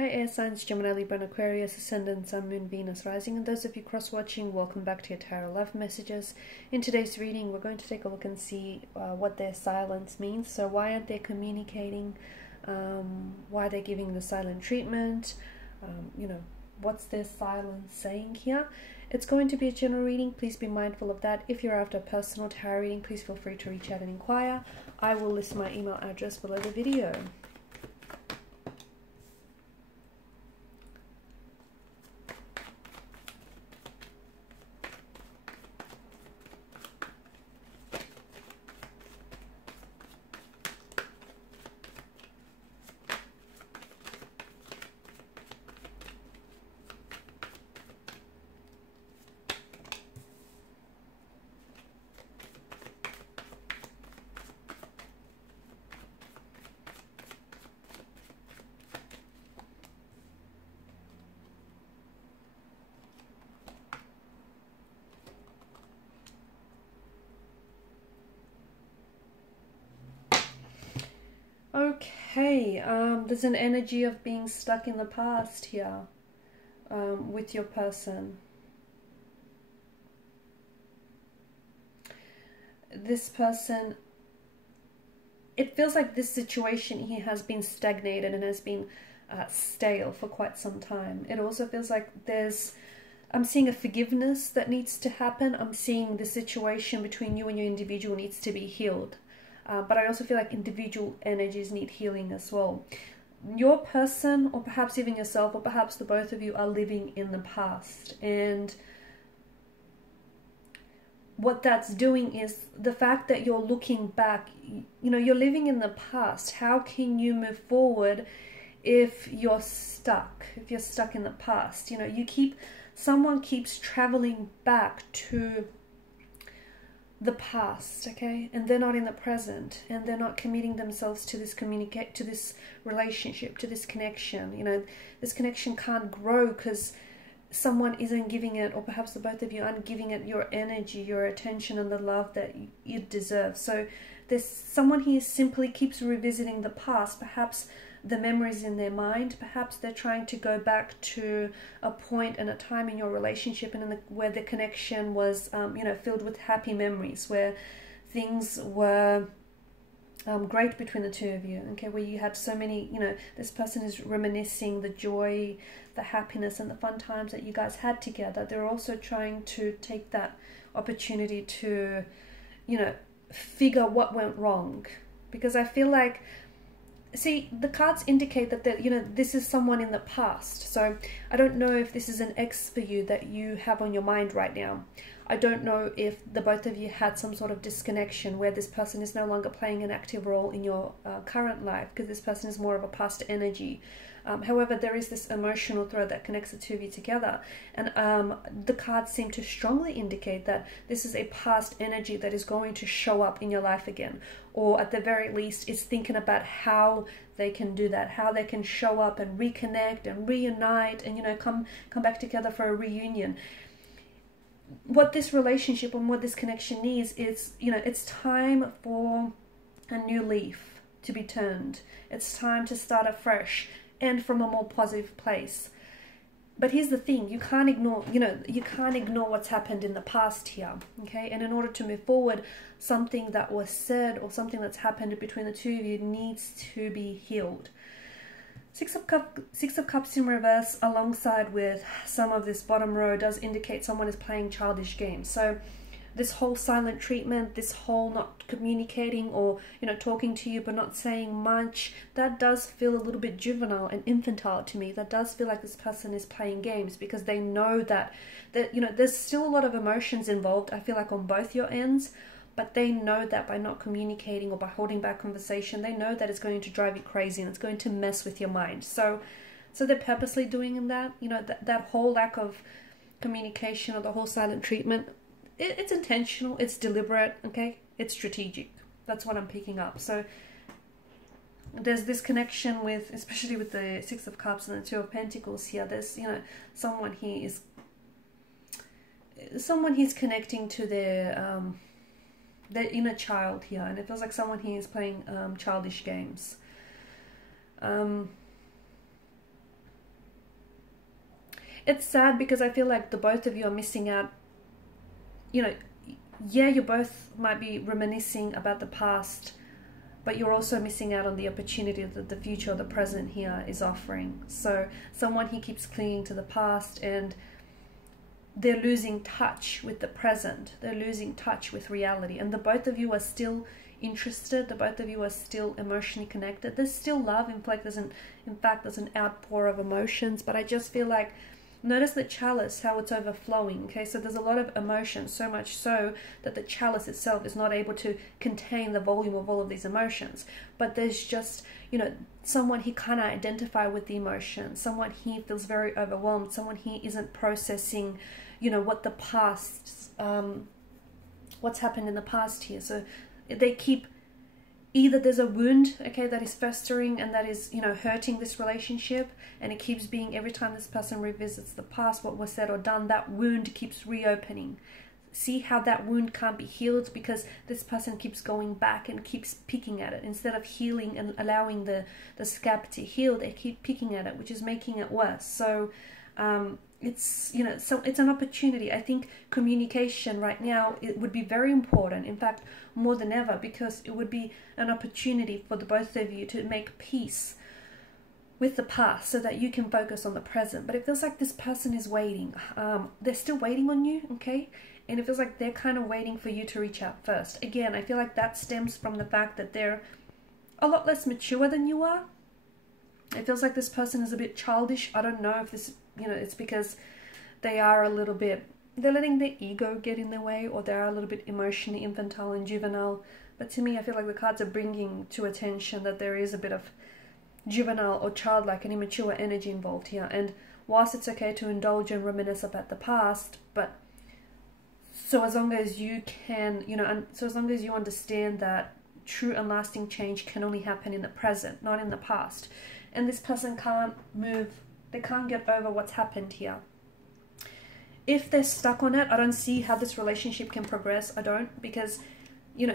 Hi air signs, Gemini, Libra and Aquarius, Ascendant, Sun, Moon, Venus, Rising, and those of you cross-watching, welcome back to your Tarot Love Messages. In today's reading, we're going to take a look and see what their silence means. So why aren't they communicating? Why they're giving the silent treatment? What's their silence saying here? It's going to be a general reading. Please be mindful of that. If you're after a personal tarot reading, please feel free to reach out and inquire. I will list my email address below the video. Okay, there's an energy of being stuck in the past here with your person. This person, it feels like this situation here has been stagnated and has been stale for quite some time. It also feels like I'm seeing a forgiveness that needs to happen. I'm seeing the situation between you and your individual needs to be healed. But I also feel like individual energies need healing as well. Your person, or perhaps even yourself, or perhaps the both of you are living in the past. And what that's doing is the fact that you're looking back, you're living in the past. How can you move forward if you're stuck in the past? Someone keeps traveling back to the past, okay, and they're not in the present, and they're not committing themselves to this relationship, to this connection. This connection can't grow because someone isn't giving it, or perhaps the both of you aren't giving it your energy, your attention, and the love that you deserve. So there's someone here simply keeps revisiting the past, perhaps the memories in their mind. Perhaps they're trying to go back to a point and a time in your relationship and where the connection was, filled with happy memories, where things were great between the two of you. Okay, where you had so many, this person is reminiscing the joy, the happiness, and the fun times that you guys had together. They're also trying to take that opportunity to, figure what went wrong, because I feel like, see, the cards indicate that this is someone in the past. So I don't know if this is an ex for you that you have on your mind right now. I don't know if the both of you had some sort of disconnection where this person is no longer playing an active role in your current life, because this person is more of a past energy. However, there is this emotional thread that connects the two of you together. And the cards seem to strongly indicate that this is a past energy that is going to show up in your life again. Or at the very least, is thinking about how they can do that, how they can show up and reconnect and reunite and, come back together for a reunion. What this relationship and what this connection needs is, it's time for a new leaf to be turned. It's time to start afresh and from a more positive place. But here's the thing, you can't ignore what's happened in the past here, okay? And in order to move forward, something that was said or something that's happened between the two of you needs to be healed. Six of Cups in reverse alongside with some of this bottom row does indicate someone is playing childish games. So this whole silent treatment, this whole not communicating or, talking to you but not saying much, that does feel a little bit juvenile and infantile to me. That does feel like this person is playing games because they know that there's still a lot of emotions involved, I feel like, on both your ends. But they know that by not communicating or by holding back conversation, they know that it's going to drive you crazy and it's going to mess with your mind. So they're purposely doing that, that whole lack of communication or the whole silent treatment. It's intentional, it's deliberate, okay? It's strategic. That's what I'm picking up. So there's this connection with, especially with the Six of Cups and the Two of Pentacles here. There's, someone he's connecting to their inner child here, and it feels like someone here is playing childish games. it's sad because I feel like the both of you are missing out. You know, yeah, you both might be reminiscing about the past, but you're also missing out on the opportunity that the future or the present here is offering. So someone he keeps clinging to the past, and they're losing touch with the present. They're losing touch with reality. And the both of you are still interested. The both of you are still emotionally connected. There's still love. In fact, there's an outpour of emotions. But I just feel like, notice the chalice, how it's overflowing. Okay, so there's a lot of emotion, so much so that the chalice itself is not able to contain the volume of all of these emotions. But there's just, you know, someone he can't identify with the emotion, someone he feels very overwhelmed, someone he isn't processing, you know, what the past, what's happened in the past here. So they keep, either there's a wound, okay, that is festering and that is, you know, hurting this relationship, and it keeps being, every time this person revisits the past, what was said or done, that wound keeps reopening. See how that wound can't be healed because this person keeps going back and keeps picking at it. Instead of healing and allowing the scab to heal, they keep picking at it, which is making it worse. So it's, you know, so it's an opportunity. I think communication right now, it would be very important, in fact more than ever, because it would be an opportunity for the both of you to make peace with the past so that you can focus on the present. But it feels like this person is waiting. They're still waiting on you, okay? And it feels like they're kind of waiting for you to reach out first. Again, I feel like that stems from the fact that they're a lot less mature than you are. It feels like this person is a bit childish. I don't know if this, you know, it's because they are a little bit, they're letting their ego get in their way, or they're a little bit emotionally infantile and juvenile. But to me, I feel like the cards are bringing to attention that there is a bit of juvenile or childlike and immature energy involved here. And whilst it's okay to indulge and reminisce about the past, but so as long as you can, you know, and so as long as you understand that true and lasting change can only happen in the present, not in the past. And this person can't move, they can't get over what's happened here. If they're stuck on it, I don't see how this relationship can progress. I don't, because, you know,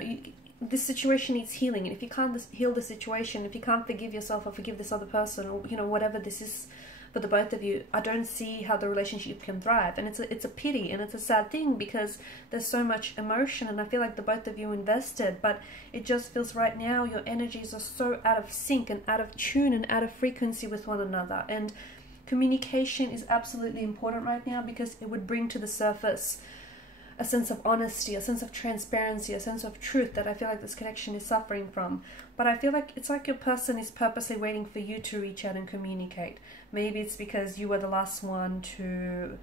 this situation needs healing. And if you can't heal the situation, if you can't forgive yourself or forgive this other person, or, you know, whatever this is for the both of you, I don't see how the relationship can thrive. And it's a pity, and it's a sad thing, because there's so much emotion, and I feel like the both of you invested, but it just feels right now your energies are so out of sync and out of tune and out of frequency with one another. And communication is absolutely important right now, because it would bring to the surface a sense of honesty, a sense of transparency, a sense of truth that I feel like this connection is suffering from. But I feel like it's like your person is purposely waiting for you to reach out and communicate. Maybe it's because you were the last one to,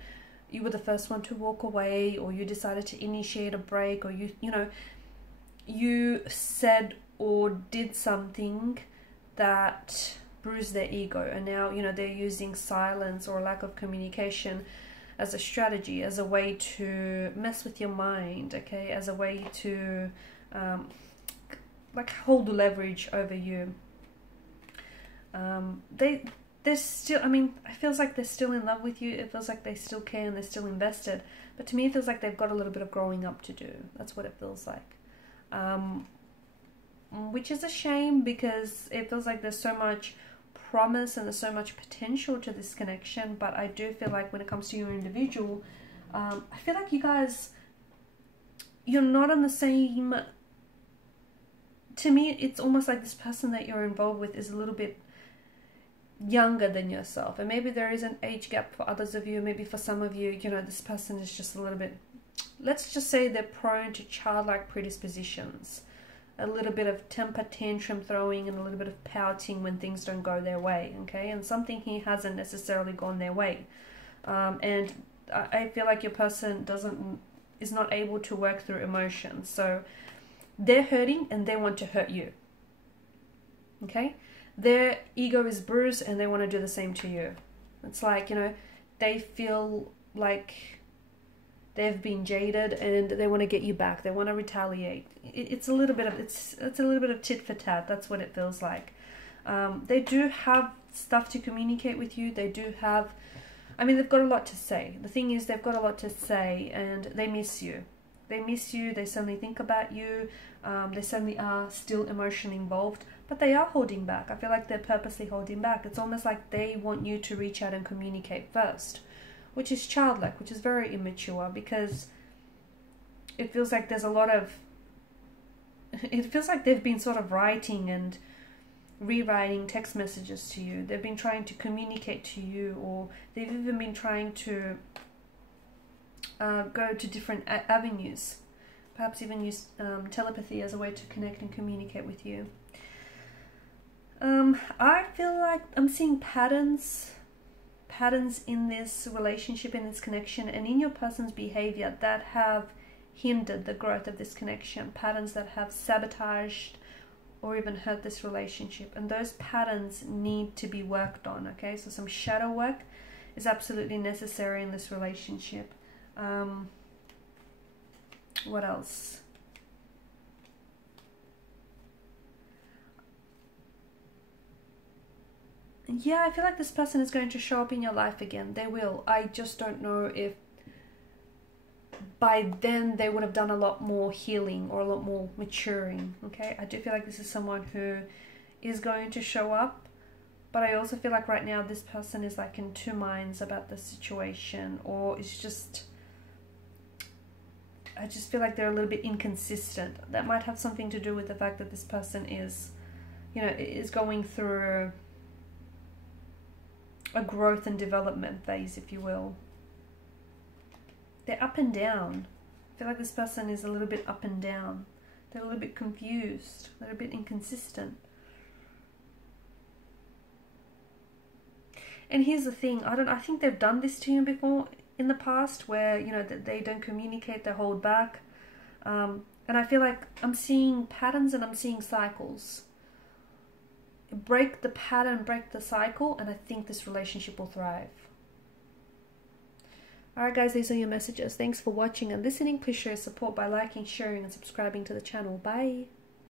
you were the first one to walk away, or you decided to initiate a break, or you know, you said or did something that bruised their ego, and now, you know, they're using silence or lack of communication as a strategy, as a way to mess with your mind, okay, as a way to like hold the leverage over you. They're still, I mean, it feels like they're still in love with you. It feels like they still care and they're still invested. But to me, it feels like they've got a little bit of growing up to do. That's what it feels like. Which is a shame, because it feels like there's so much promise and there's so much potential to this connection. But I do feel like when it comes to your individual, I feel like you guys, you're not on the same, to me, it's almost like this person that you're involved with is a little bit younger than yourself. And maybe there is an age gap for others of you. Maybe for some of you, you know, this person is just a little bit, let's just say they're prone to childlike predispositions. A little bit of temper tantrum throwing and a little bit of pouting when things don't go their way, okay? And something here hasn't necessarily gone their way. And I feel like your person is not able to work through emotions. So they're hurting and they want to hurt you, okay? Their ego is bruised and they want to do the same to you. It's like, you know, they feel like they've been jaded and they want to get you back. They want to retaliate. It's a little bit of it's a little bit of tit for tat. That's what it feels like. They do have stuff to communicate with you. They do have, I mean, they've got a lot to say. The thing is, they've got a lot to say, and they miss you. They miss you. They certainly think about you. They certainly are still emotionally involved, but they are holding back. I feel like they're purposely holding back. It's almost like they want you to reach out and communicate first, which is childlike, which is very immature, because it feels like there's a lot of, it feels like they've been sort of writing and rewriting text messages to you. They've been trying to communicate to you, or they've even been trying to go to different avenues, perhaps even use telepathy as a way to connect and communicate with you. I feel like I'm seeing patterns in this relationship, in this connection, and in your person's behavior that have hindered the growth of this connection, patterns that have sabotaged or even hurt this relationship, and those patterns need to be worked on. Okay, so some shadow work is absolutely necessary in this relationship. What else? Yeah, I feel like this person is going to show up in your life again. They will. I just don't know if by then they would have done a lot more healing or a lot more maturing. Okay, I do feel like this is someone who is going to show up, but I also feel like right now this person is like in two minds about the situation, or it's just, I just feel like they're a little bit inconsistent. That might have something to do with the fact that this person is, you know, is going through a growth and development phase, if you will. They're up and down. I feel like this person is a little bit up and down. They're a little bit confused. They're a bit inconsistent. And here's the thing. I think they've done this to you before in the past, where, you know, that they don't communicate, they hold back. And I feel like I'm seeing patterns and I'm seeing cycles. Break the pattern, break the cycle, and I think this relationship will thrive. Alright guys, these are your messages. Thanks for watching and listening. Please show your support by liking, sharing and subscribing to the channel. Bye.